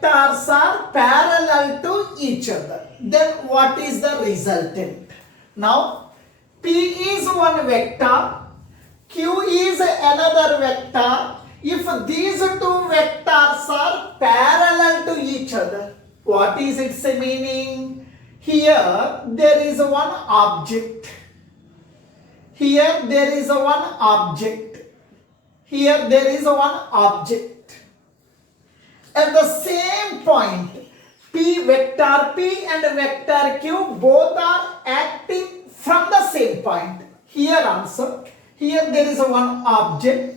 vectors are parallel to each other, then what is the resultant? Now, P is one vector, Q is another vector. If these two vectors are parallel to each other, what is its meaning? Here there is one object. Here there is one object. Here there is one object. At the same point, vector P and vector Q both are acting from the same point. Here also, here there is one object.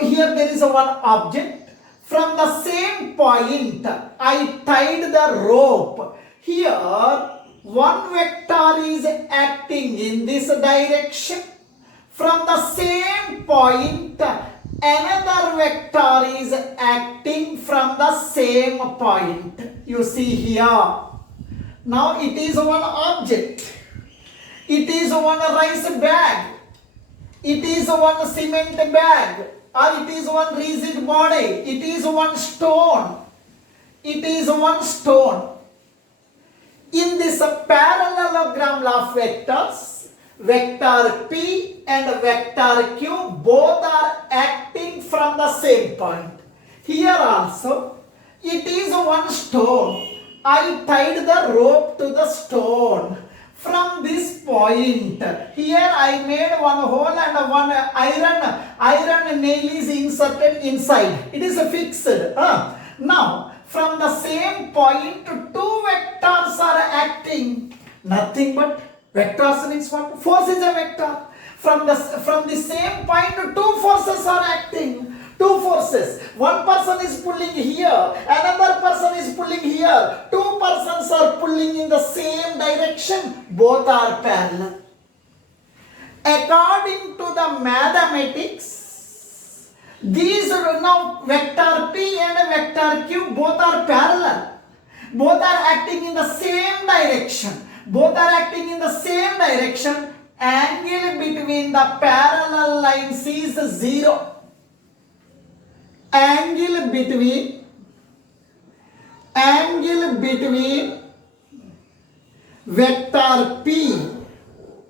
Here there is one object. From the same point, I tied the rope. Here, one vector is acting in this direction. From the same point, another vector is acting from the same point. You see here. Now it is one object. It is one rice bag. It is one cement bag. Or it is one rigid body. It is one stone. It is one stone. In this parallelogram of vectors, vector P and vector Q both are acting from the same point. Here also, it is one stone. I tied the rope to the stone. From this point, here I made one hole and one iron nail is inserted inside. It is fixed. Now, from the same point, two vectors are acting. Nothing but vectors means what? Force is a vector. From the same point, two forces are acting. Two forces. One person is pulling here. Another person is pulling here. Two persons are pulling in the same direction. Both are parallel. According to the mathematics, these are now vector P and vector Q both are parallel. Both are acting in the same direction. Both are acting in the same direction. Angle between the parallel lines is 0. Angle between vector P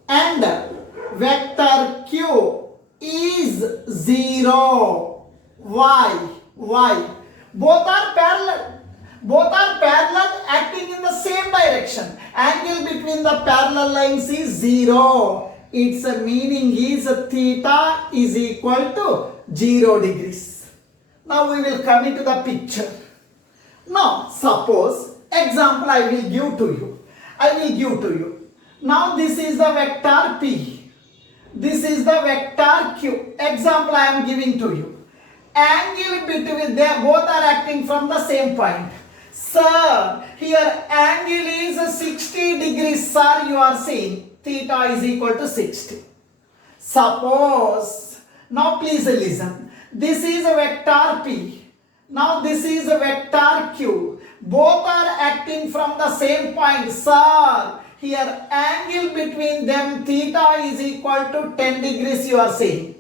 and vector Q is 0. Why? Both are parallel. Both are parallel acting in the same direction. Angle between the parallel lines is 0. Its meaning is theta is equal to 0 degrees. Now we will come into the picture. Now suppose, example I will give to you. Now this is the vector P. This is the vector Q. Example I am giving to you. Angle between them both are acting from the same point. Sir, here angle is 60 degrees. Sir, you are saying theta is equal to 60. Suppose, now please listen. This is a vector P. Now this is a vector Q. Both are acting from the same point. Sir, here angle between them theta is equal to 10 degrees you are saying.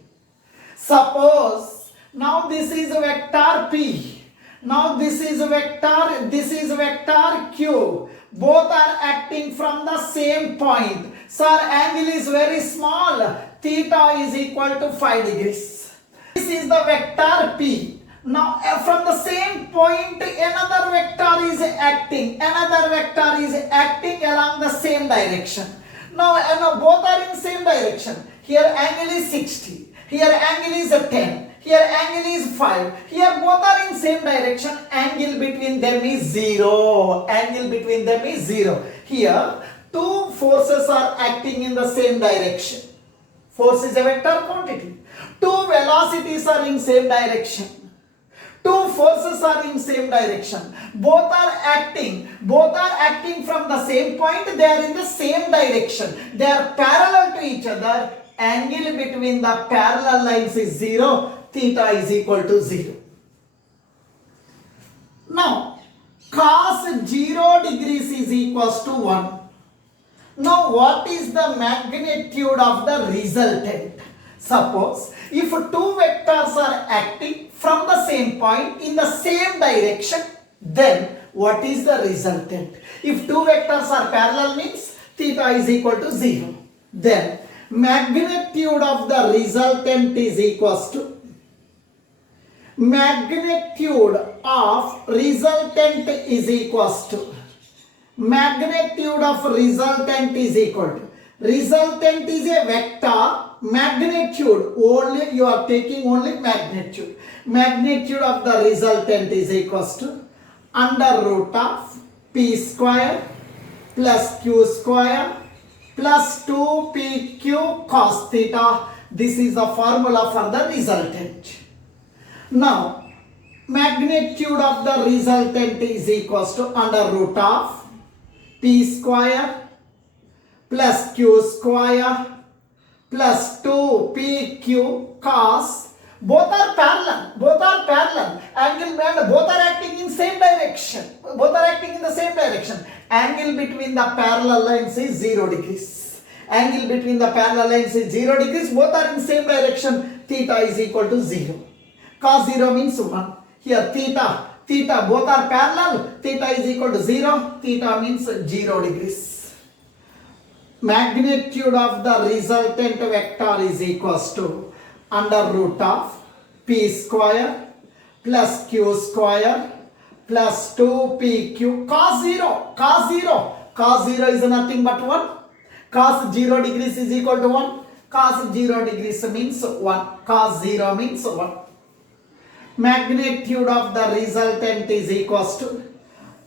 Suppose, now this is a vector P. Now this is a vector Q. Both are acting from the same point. Sir, angle is very small. Theta is equal to 5 degrees. This is the vector P. Now from the same point another vector is acting. Another vector is acting along the same direction. Now both are in same direction. Here angle is 60. Here angle is 10. Here angle is 5. Here both are in same direction. Angle between them is 0. Angle between them is 0. Here two forces are acting in the same direction. Force is a vector quantity. Two velocities are in same direction. Two forces are in same direction. Both are acting from the same point. They are in the same direction. They are parallel to each other. Angle between the parallel lines is 0. Theta is equal to 0. Now, cos 0 degrees is equals to 1. Now, what is the magnitude of the resultant? Suppose, if two vectors are acting from the same point in the same direction, then what is the resultant? If two vectors are parallel means theta is equal to 0. Then magnitude of the resultant is equals to magnitude of resultant is equals to magnitude of resultant is equal to resultant is a vector, magnitude only you are taking only magnitude of the resultant is equals to under root of p square plus q square plus 2pq cos theta. This is the formula for the resultant. Now magnitude of the resultant is equals to under root of p square plus q square plus 2pq cos. Both are parallel, angle band, both are acting in same direction, angle between the parallel lines is 0 degrees, both are in same direction, theta is equal to 0, cos 0 means 1, here theta both are parallel, theta is equal to 0, theta means 0 degrees. Magnitude of the resultant vector is equals to under root of p square plus q square plus 2pq cos 0 is nothing but 1, cos 0 degrees is equal to 1, cos 0 degrees means 1, cos 0 means 1. Magnitude of the resultant is equals to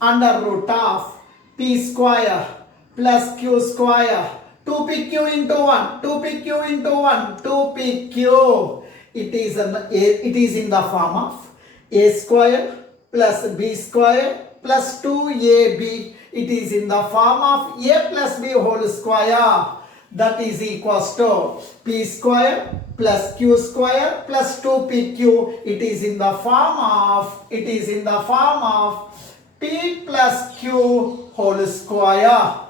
under root of p square plus q square 2pq into 1, 2pq, it is in the form of a square plus b square plus 2ab, it is in the form of a plus b whole square, that is equals to p square plus q square plus 2pq, it is in the form of p plus q whole square,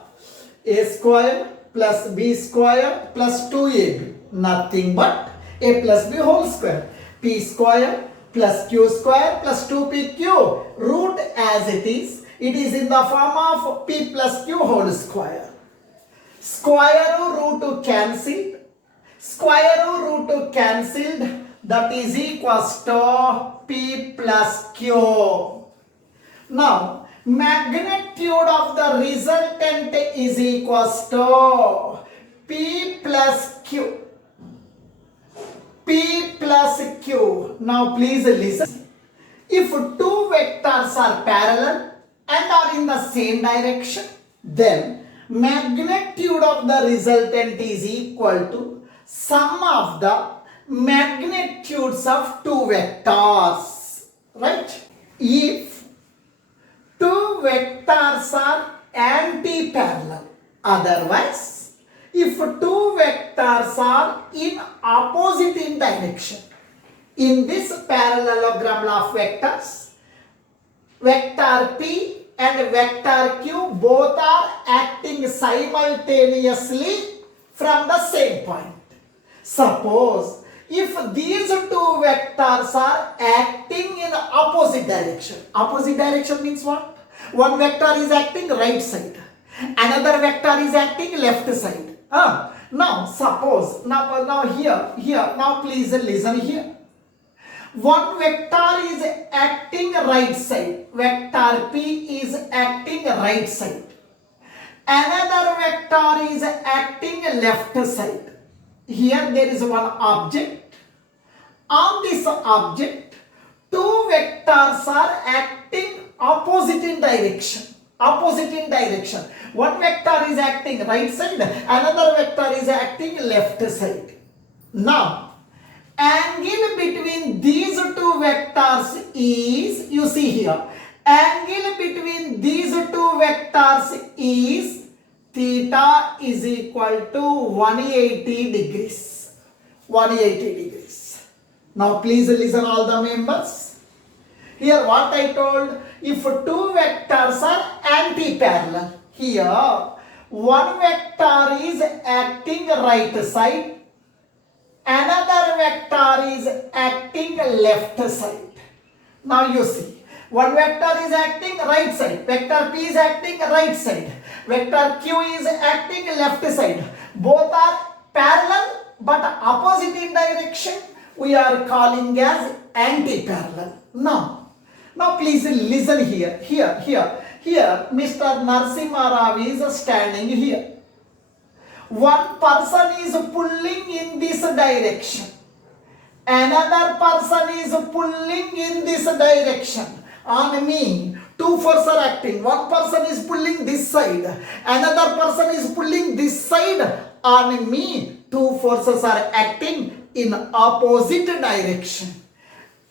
a square plus b square plus 2ab, nothing but a plus b whole square, p square plus q square plus 2pq, root as it is in the form of p plus q whole square. Square root cancelled, that is equals to p plus q. Now magnitude of the resultant is equals to p plus q. Now please listen. If two vectors are parallel and are in the same direction, then magnitude of the resultant is equal to sum of the magnitudes of two vectors, right? If two vectors are anti-parallel, otherwise if two vectors are in opposite in direction, in this parallelogram of vectors, vector p and vector q both are acting simultaneously from the same point. Suppose if these two vectors are acting in opposite direction means what? One vector is acting right side, another vector is acting left side. Now suppose, now please listen here. One vector is acting right side, vector p is acting right side, another vector is acting left side. Here there is one object. On this object, two vectors are acting opposite in direction. One vector is acting right side, another vector is acting left side. Now angle between these two vectors is, you see here, angle between these two vectors is theta is equal to 180 degrees. Now please listen all the members. Here what I told, if two vectors are anti-parallel, here one vector is acting right side, another vector is acting left side. Now you see, One vector is acting right side, vector P is acting right side, vector Q is acting left side. Both are parallel but opposite in direction. We are calling as anti-parallel. Now please listen here. Here Mr. Narasimharao is standing here. One person is pulling in this direction. Another person is pulling in this direction. On me, two forces are acting. One person is pulling this side. Another person is pulling this side. On me, two forces are acting in opposite direction.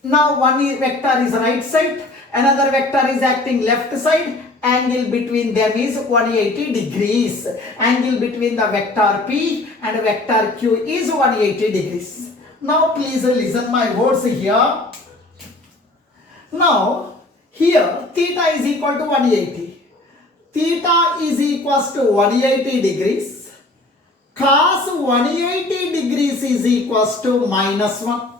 Now one vector is right side. Another vector is acting left side. Angle between them is 180 degrees. Angle between the vector P and vector Q is 180 degrees. Now please listen my words here. Now here theta is equal to 180. Theta is equals to 180 degrees. Cos 180 degrees is equals to minus 1.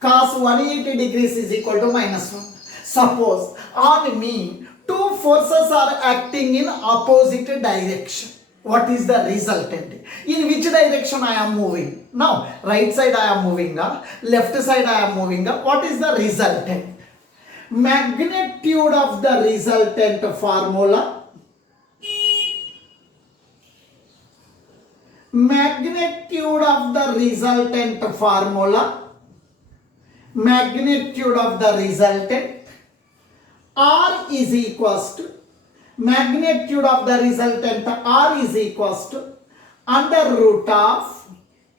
Cos 180 degrees is equal to minus 1. Suppose on me two forces are acting in opposite direction. What is the resultant? In which direction I am moving? Now, right side I am moving, left side I am moving. What is the resultant? Magnitude of the resultant formula. Magnitude of the resultant formula. Magnitude of the resultant. R is equals to, magnitude of the resultant R is equals to under root of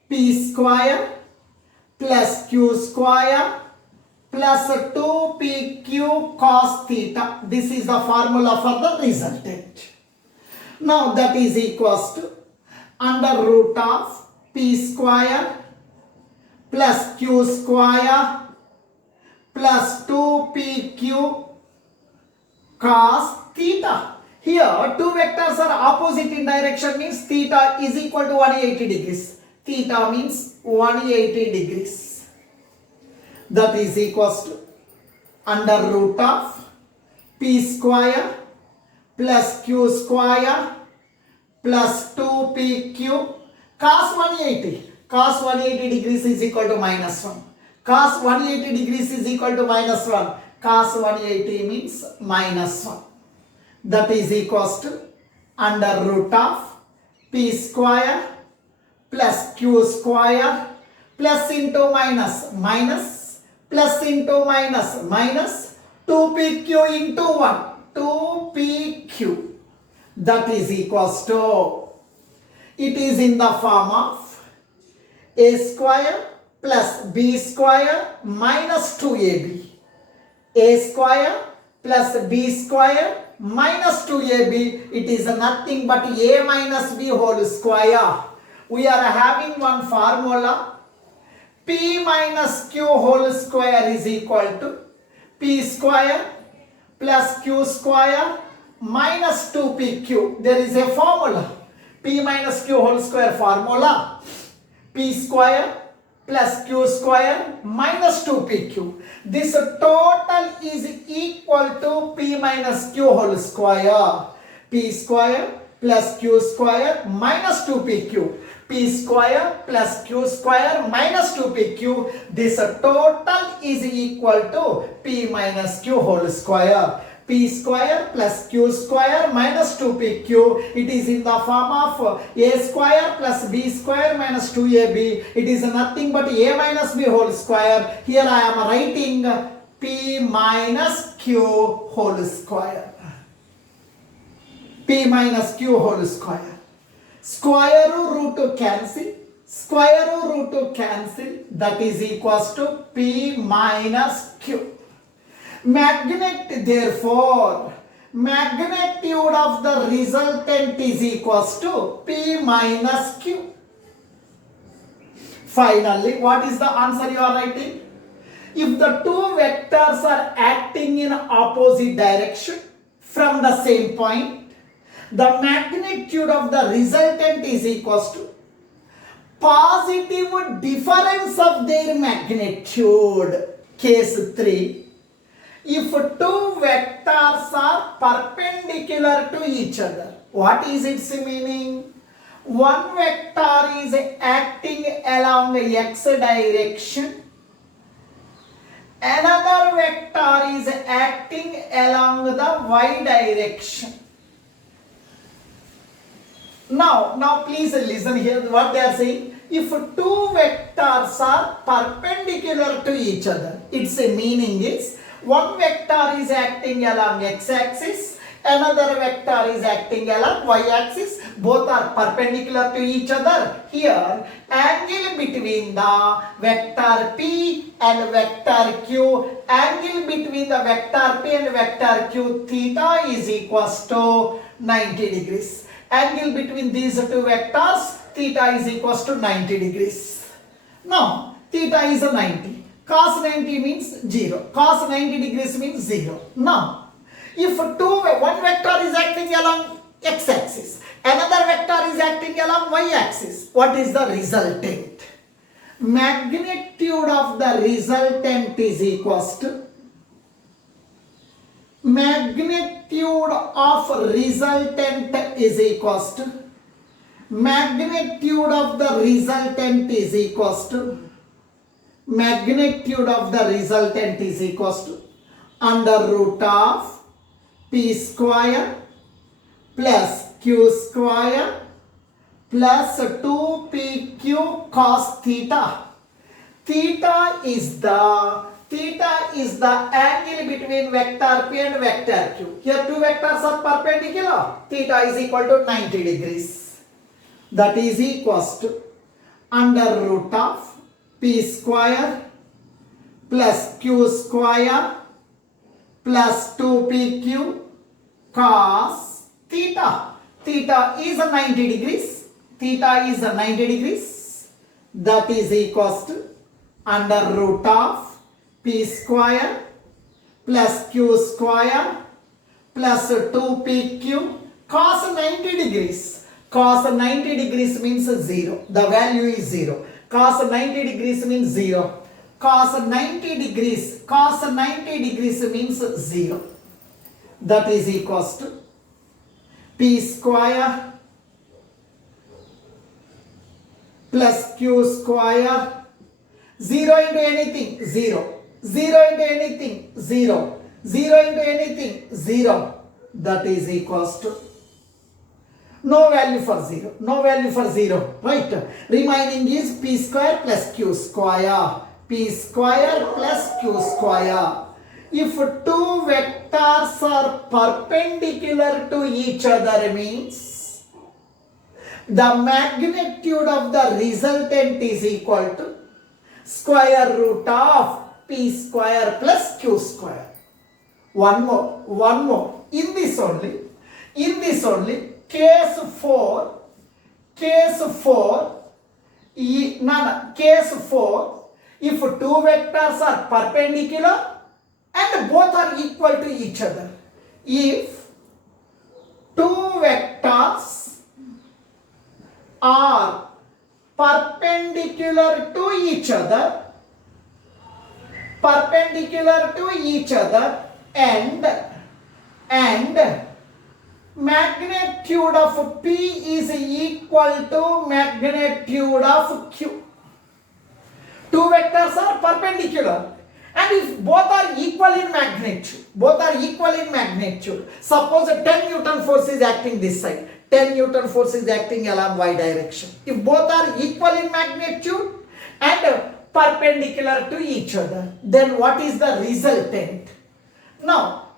P square plus Q square plus 2PQ cos theta. This is the formula for the resultant. Now that is equals to under root of P square plus Q square plus 2PQ cos theta. Here two vectors are opposite in direction means theta is equal to 180 degrees. Theta means 180 degrees. That is equals to under root of P square plus Q square plus 2PQ cos 180. Cos 180 degrees is equal to minus 1. Cos 180 degrees is equal to minus 1. Cos 180 means minus 1. That is equals to under root of P square plus Q square plus into minus minus plus into minus minus 2PQ into 1. 2PQ. That is equals to, it is in the form of A square plus B square minus 2AB. A square plus B square minus 2AB. It is nothing but A minus B whole square. We are having one formula. P minus Q whole square is equal to P square plus Q square minus 2PQ. There is a formula. P minus Q whole square formula. P square plus Q square minus 2PQ. This total is equal to P minus Q whole square. P square plus Q square minus 2PQ. P square plus Q square minus 2PQ. This total is equal to P minus Q whole square. P square plus Q square minus 2PQ. It is in the form of A square plus B square minus 2AB. It is nothing but A minus B whole square. Here I am writing P minus Q whole square. P minus Q whole square. Square root to cancel. Square root to cancel. That is equals to P minus Q. Therefore, magnitude of the resultant is equals to P minus Q. Finally, what is the answer you are writing? If the two vectors are acting in opposite direction from the same point, the magnitude of the resultant is equals to positive difference of their magnitude. Case 3. If two vectors are perpendicular to each other, what is its meaning? One vector is acting along x direction, another vector is acting along the y direction. Now please listen here what they are saying. If two vectors are perpendicular to each other, its meaning is one vector is acting along x-axis, another vector is acting along y-axis. Both are perpendicular to each other. Here, angle between the vector P and vector Q, angle between the vector P and vector Q, theta is equals to 90 degrees. Angle between these two vectors, theta is equals to 90 degrees. Now, theta is 90. Cos 90 means 0. Cos 90 degrees means 0. Now, if one vector is acting along x-axis, another vector is acting along y-axis, what is the resultant? Magnitude of the resultant is equals to magnitude of resultant is equals to magnitude of the resultant is equals to magnitude of the resultant is equals to under root of p square plus q square plus 2pq cos theta. Theta is the angle between vector P and vector Q. Here two vectors are perpendicular. Theta is equal to 90 degrees. That is equals to under root of P square plus Q square plus 2pq cos theta. Theta is 90 degrees. Theta is 90 degrees. That is equals to under root of P square plus Q square plus 2pq cos 90 degrees. Cos 90 degrees means 0. The value is 0. Cos 90 degrees means 0. Cos 90 degrees means 0. That is equals to P square plus Q square. 0 into anything 0. 0 into anything 0. 0 into anything 0. That is equals to no value for 0. No value for 0. Right. Remaining is P square plus Q square. P square plus Q square. If two vectors are perpendicular to each other means the magnitude of the resultant is equal to square root of P square plus Q square. One more. In this only, case 4, if two vectors are perpendicular and both are equal to each other. If two vectors are perpendicular to each other and magnitude of P is equal to magnitude of Q. Two vectors are perpendicular and if both are equal in magnitude, suppose a 10 Newton force is acting this side, 10 Newton force is acting along y direction. If both are equal in magnitude and perpendicular to each other, then what is the resultant? Now,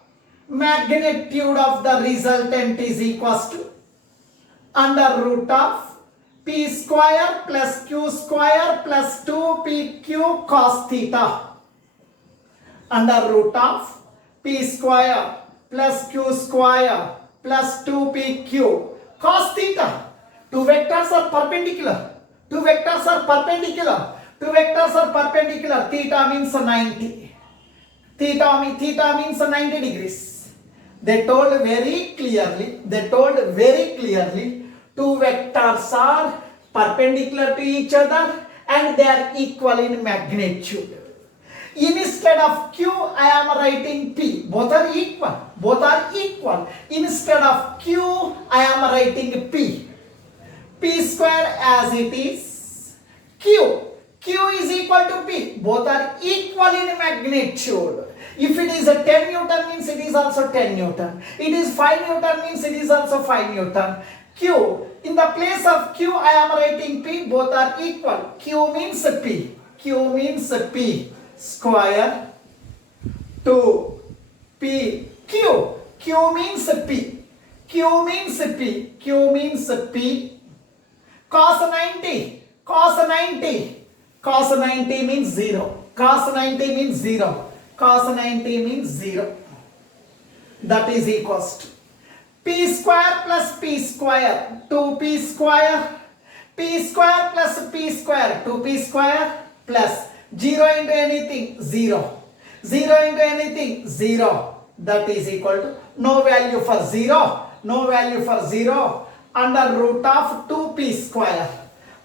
magnitude of the resultant is equals to under root of P square plus Q square plus 2pq cos theta. Under root of P square plus Q square plus 2pq cos theta. Two vectors are perpendicular. Theta means 90. Theta means 90 degrees. They told very clearly, two vectors are perpendicular to each other and they are equal in magnitude. Instead of Q, I am writing P. Both are equal. Both are equal. Instead of Q, I am writing P. P square as it is. Q. Q is equal to P. Both are equal in magnitude. If it is a 10 Newton means it is also 10 Newton. It is 5 Newton means it is also 5 Newton. Q. In the place of Q, I am writing P. Both are equal. Q means P. Q means P square 2 P. Q. Q means P. Q means P. Q means P. Cos 90. Cos 90. Cos 90 means 0. Cos 90 means 0. Cos 90 means 0. That is equals to P square plus P square 2P square. P square plus P square 2P square plus 0 into anything 0. 0 into anything 0. That is equal to no value for 0. No value for 0. Under root of 2P square.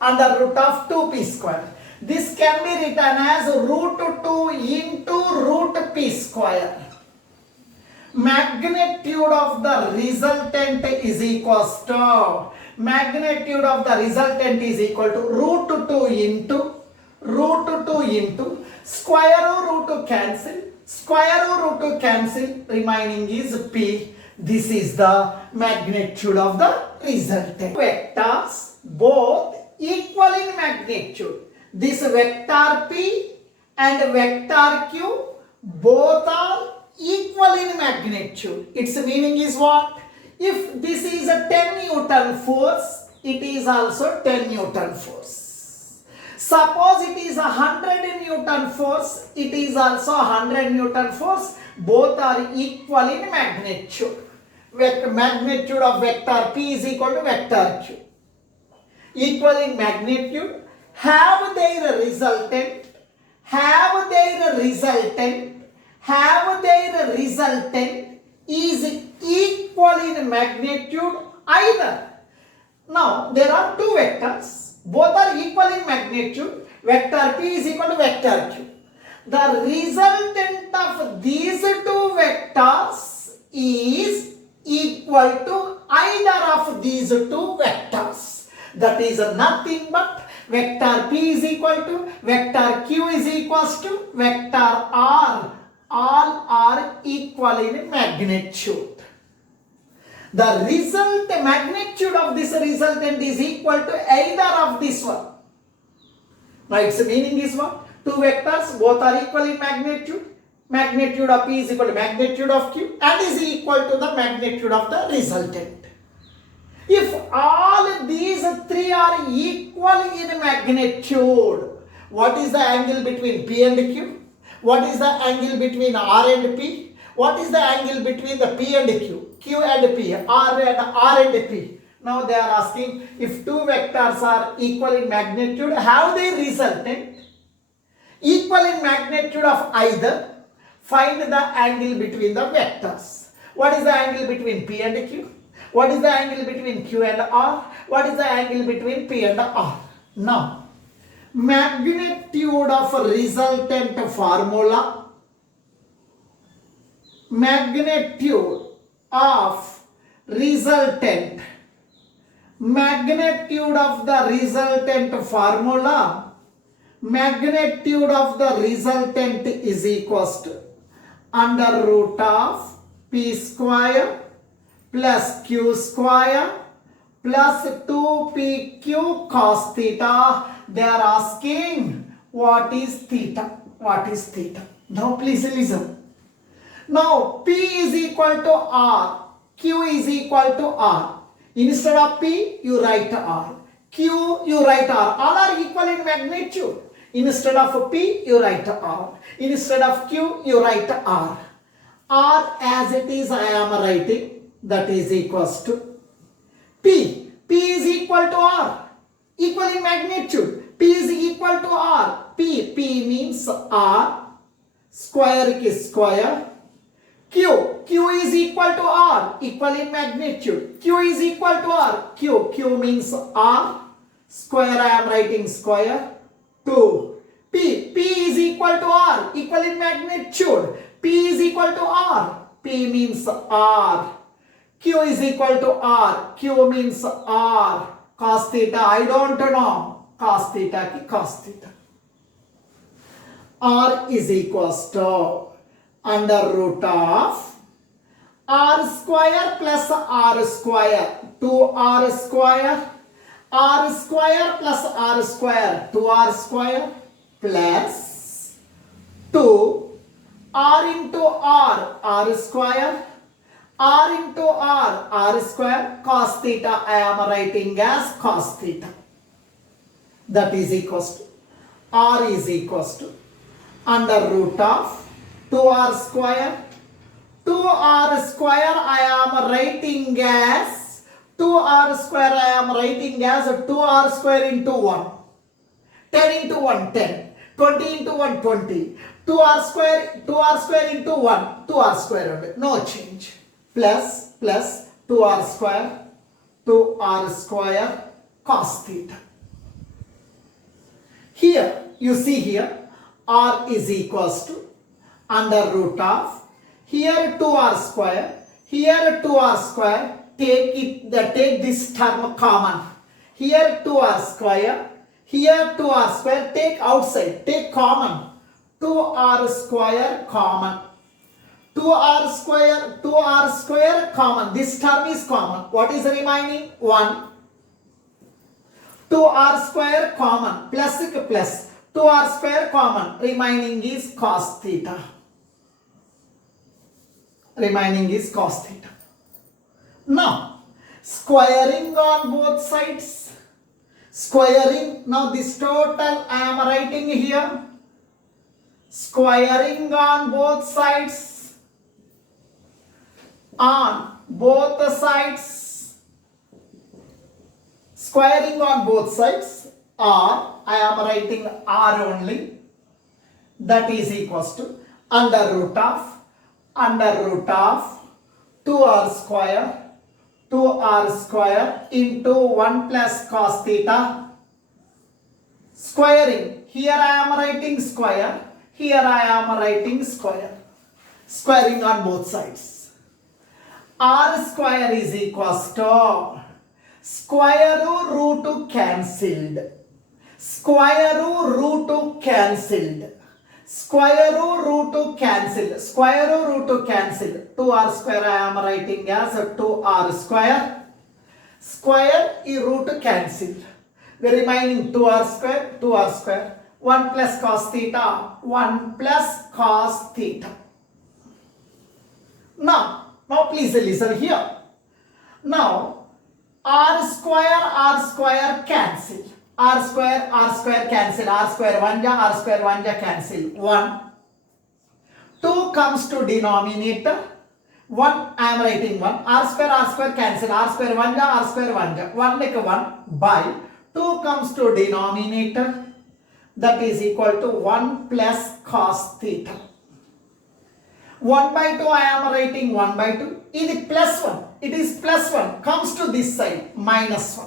Under root of 2P square. This can be written as root 2 into root P square. Magnitude of the resultant is equals to magnitude of the resultant is equal to root 2 into square root cancel. Square root cancel. Remaining is P. This is the magnitude of the resultant. Vectors both equal in magnitude. This vector P and vector Q both are equal in magnitude. Its meaning is what? If this is a 10 Newton force, it is also 10 Newton force. Suppose it is a 100 Newton force, it is also 100 Newton force. Both are equal in magnitude. Magnitude of vector P is equal to vector Q. Equal in magnitude. Have their resultant is equal in magnitude either. Now there are two vectors, both are equal in magnitude. Vector P is equal to vector Q. The resultant of these two vectors is equal to either of these two vectors. That is nothing but vector P is equal to vector Q is equals to vector R. All are equal in magnitude. The magnitude of this resultant is equal to either of this one. Now its meaning is what? Two vectors both are equal in magnitude. Magnitude of P is equal to magnitude of Q and is equal to the magnitude of the resultant. If all these three are equal in magnitude, what is the angle between P and Q? What is the angle between R and P? What is the angle between the P and Q? Q and P, R and P. Now they are asking if two vectors are equal in magnitude, have they resultant equal in magnitude of either? Find the angle between the vectors. What is the angle between P and Q? What is the angle between Q and R? What is the angle between P and R? Now, magnitude of resultant formula. Magnitude of resultant. Magnitude of the resultant formula. Magnitude of the resultant is equals to under root of P square plus Q square plus 2PQ cos theta. They are asking what is theta? What is theta? Now please listen. Now P is equal to R. Q is equal to R. Instead of P, you write R. Q, you write R. All are equal in magnitude. Instead of P, you write R. Instead of Q, you write R. R as it is, I am writing. That is equals to P. P is equal to R. Equal in magnitude. P is equal to R. P means R. Square is square. Q is equal to R. Equal in magnitude. Q is equal to R. Q means R. Square I am writing square. 2. P is equal to R, equal in magnitude. P is equal to R, P means R. Q is equal to R, Q means R. Cos theta, I don't know. Cos theta ki cos theta. R is equals to under root of R square plus R square, 2R square. R square plus R square, 2R square plus 2 R into R square, R into R square, cos theta I am writing as cos theta. That is equals to, R is equals to under root of 2R square. 2R square I am writing as 2R square I am writing as 2R square into 1. 10 into 1, 10. 20 into 1, 20. 2R square into 1, 2R square only. No change. Plus 2R square cos theta. Here, you see here, R is equals to under root of, here 2R square, here 2R square, take this term common. Here 2R square, here 2R square, take outside, take common. 2R square common. 2R square common. This term is common. What is remaining? 1. 2R square common. Plus. 2R square common. Remaining is cos theta. Now, squaring on both sides. Squaring. Now this total I am writing here. Squaring on both sides. On both sides. Squaring on both sides. R. I am writing R only. That is equals to under root of 2R square into 1 plus cos theta. Squaring. Here I am writing square. Here I am writing square. Squaring on both sides. R square is equals to square root cancelled. Square root cancelled. 2R square I am writing as 2R square. Square is root cancelled. The remaining 2R square. 1 plus cos theta. Now please listen here. Now R square cancel. R square cancel. R square 1 ja cancel. 1. 2 comes to denominator. 1 I am writing 1. R square cancel. R square 1 ja. 1 like 1 by 2 comes to denominator. That is equal to 1 plus cos theta. 1 by 2 I am writing 1 by 2. It is plus 1. It is plus 1. Comes to this side. Minus 1.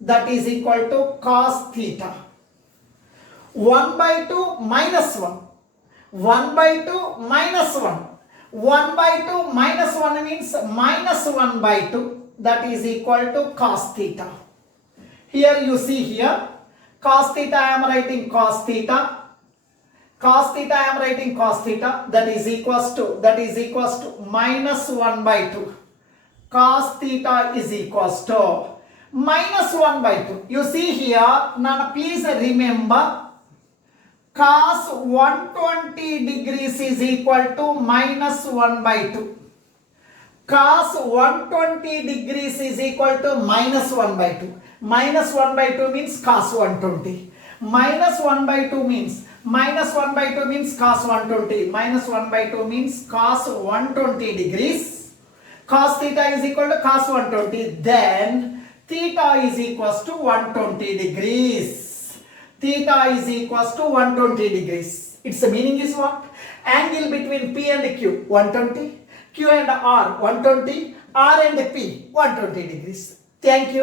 That is equal to cos theta. 1 by 2 minus 1. 1 by 2 minus 1. 1 by 2 minus 1 means minus 1 by 2. That is equal to cos theta. Here you see here. Cos theta I am writing cos theta. That is equals to minus 1 by 2. Cos theta is equals to minus 1 by 2. You see here, now please remember, cos 120 degrees is equal to minus 1 by 2. Cos 120 degrees is equal to minus 1 by 2. Minus 1 by 2 means cos 120. Minus 1 by 2 means cos 120. Minus 1 by 2 means cos 120 degrees. Cos theta is equal to cos 120. Then theta is equals to 120 degrees. Theta is equals to 120 degrees. Its meaning is what? Angle between P and Q 120. Q and R 120. R and P 120 degrees. Thank you.